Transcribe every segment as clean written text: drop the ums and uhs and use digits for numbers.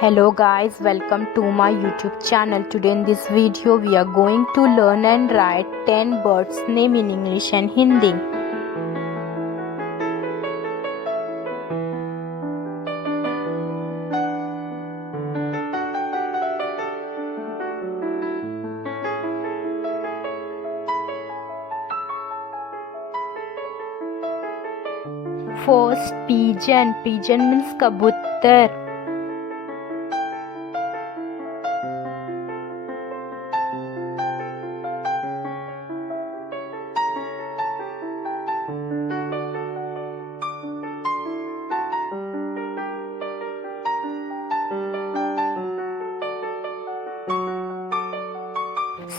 Hello guys, welcome to my YouTube channel. Today in this video we are going to learn and write 10 birds name in English and Hindi. First, pigeon. Pigeon means kabuttar.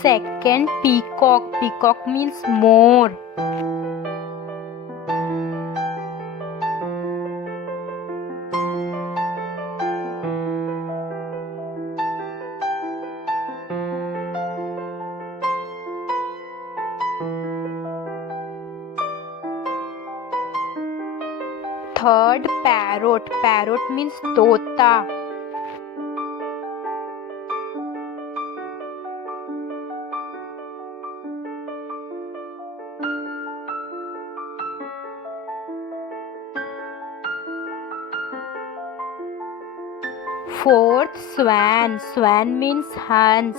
Second, peacock. Peacock means more. Third, parrot. Parrot means tota. Fourth, swan. Swan means hans.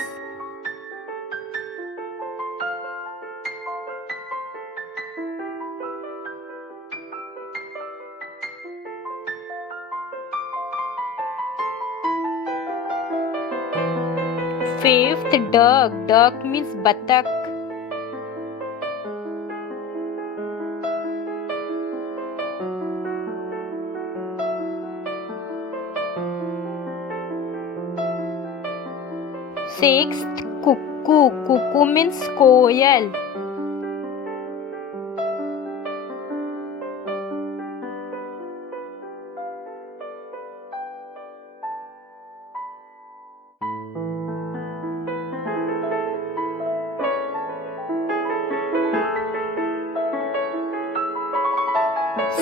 Fifth, duck. Duck means batak. Sixth, cuckoo. Cuckoo means koyal.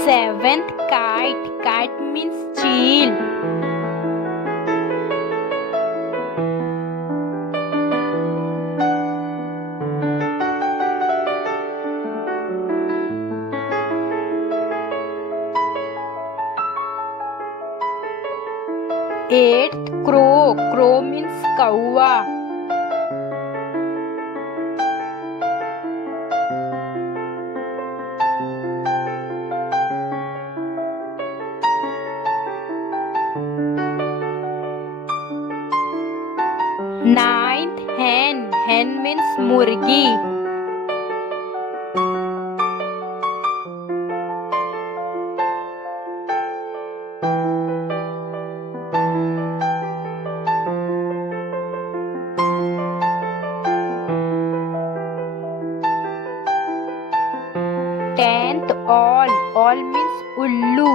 Seventh, kite. Kite means chill. Eighth, crow. Crow means kauwa. Ninth, hen. Hen means murgi. Tenth, all. All means ullu.